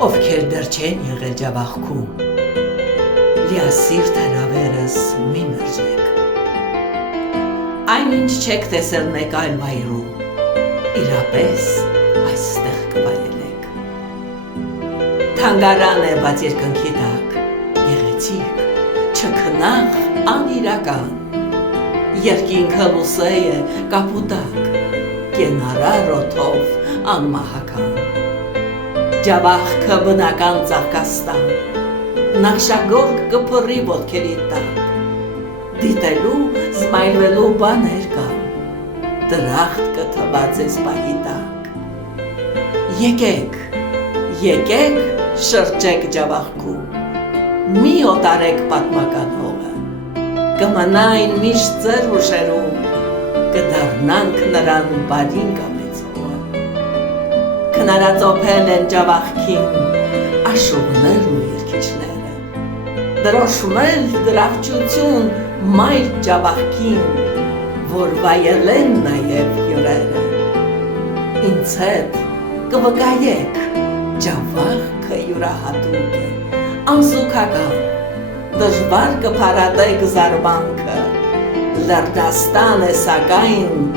ովքեր դեռ չեն եղել ջավախքում, լիասիրտ հրավերս մի մերժեք։ Այնինչ չեք տեսել մեկ այլ վայրում, իրապես այստեղ կվայելեք։ Թանգարան է, բայց երկնքի տակ, գեղեցիկ, չքնաղ, անիրական, երկինքը լուսե է կապուտակ, կենարար օդով անմահական, ջավախքը բնական ծաղկաստան, նախշագորգ կփռի ոտքերի տակ, դիտելու, զմայլվելու բաներ կան, դրախտ կթված ես պահի տակ։ Եկեք, շրջեք ջավախքում, մի օտարեք պատմական հողը, կմնային միշտ ձեր ուշերում, կդառնանք նրան բարին կամեցողը։ Քնարածոփել են ջավախքին աշուղներն ու երգիչները, դրոշմել գրավչություն մայր ջավախքին, որ վայելեն նաև հյուրերը։ Ինձ հետ կվկայեք, ջավախքը յուրահատուկ է, անզուգական, դժվար կփարատեք զարմանքը, լրդաստան է սակայն